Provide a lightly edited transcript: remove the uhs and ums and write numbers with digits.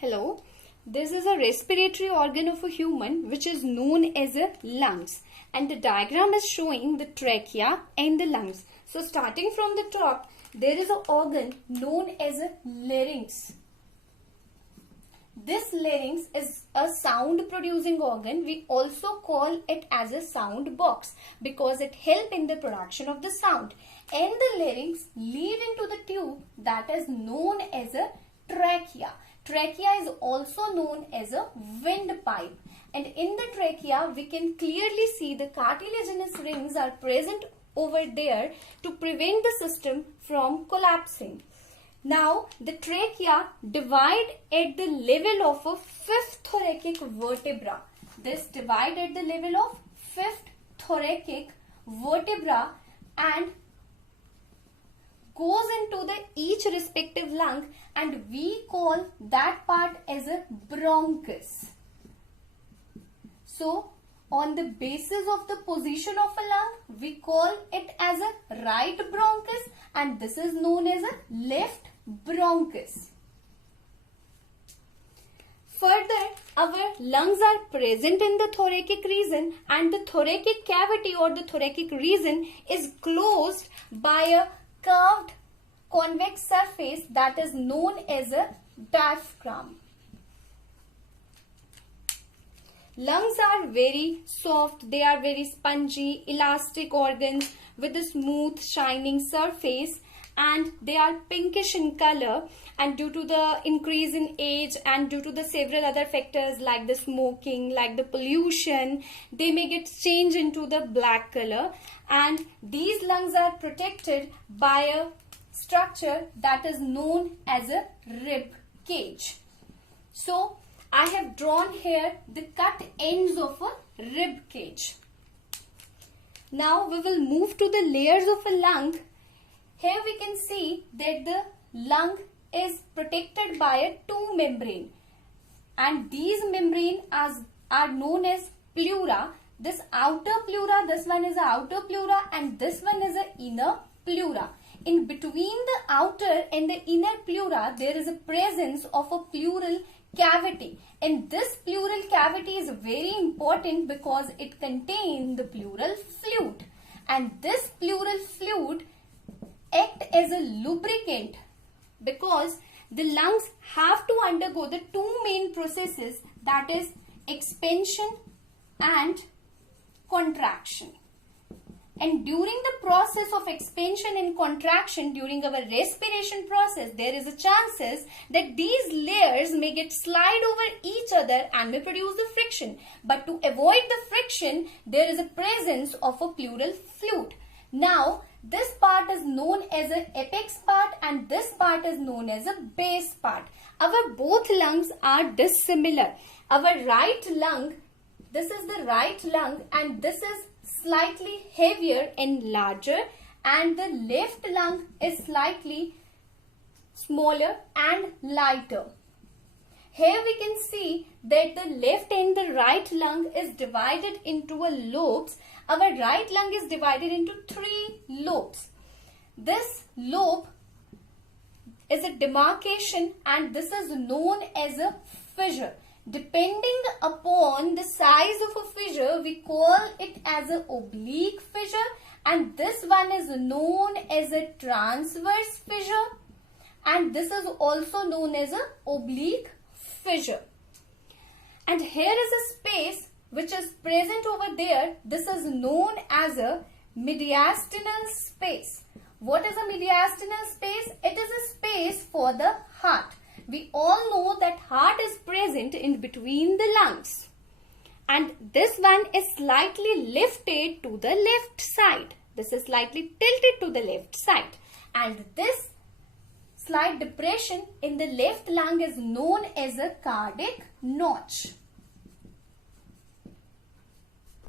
Hello, this is a respiratory organ of a human which is known as a lungs, and the diagram is showing the trachea and the lungs. So starting from the top, there is an organ known as a larynx. This larynx is a sound producing organ. We also call it as a sound box because it helps in the production of the sound. And the larynx lead into the tube that is known as a trachea. Trachea is also known as a windpipe, and in the trachea we can clearly see the cartilaginous rings are present over there to prevent the system from collapsing. Now the trachea divide at the level of a fifth thoracic vertebra. This divide at the level of fifth thoracic vertebra and goes into the each respective lung, and we call that part as a bronchus. So on the basis of the position of a lung, we call it as a right bronchus, and this is known as a left bronchus. Further, our lungs are present in the thoracic region, and the thoracic cavity or the thoracic region is closed by a curved convex surface that is known as a diaphragm. Lungs are very soft, they are very spongy, elastic organs with a smooth shining surface, and they are pinkish in color, and due to the increase in age and due to the several other factors like the smoking, like the pollution, they may get changed into the black color, and these lungs are protected by a structure that is known as a rib cage. So I have drawn here the cut ends of a rib cage. Now we will move to the layers of a lung. Here we can see that the lung is protected by a two membrane, and these membrane are known as pleura. This outer pleura, this one is a outer pleura, and this one is a inner pleura. In between the outer and the inner pleura, there is a presence of a pleural cavity, and this pleural cavity is very important because it contains the pleural fluid, and this pleural fluid act as a lubricant because the lungs have to undergo the two main processes, that is expansion and contraction. And during the process of expansion and contraction, during our respiration process, there is a chances that these layers may get slide over each other and may produce the friction. But to avoid the friction, there is a presence of a pleural fluid. Now, this part is known as an apex part and this part is known as a base part. Our both lungs are dissimilar. Our right lung, this is the right lung, and this is slightly heavier and larger, and the left lung is slightly smaller and lighter. Here we can see that the left and the right lung is divided into a lobes. Our right lung is divided into three lobes. This lobe is a demarcation, and this is known as a fissure. Depending upon the size of a fissure, we call it as an oblique fissure, and this one is known as a transverse fissure, and this is also known as an oblique fissure. And here is a space which is present over there. This is known as a mediastinal space. What is a mediastinal space? It is a space for the heart. We all know that heart is present in between the lungs, and this one is slightly lifted to the left side. This is slightly tilted to the left side, and this slight depression in the left lung is known as a cardiac notch.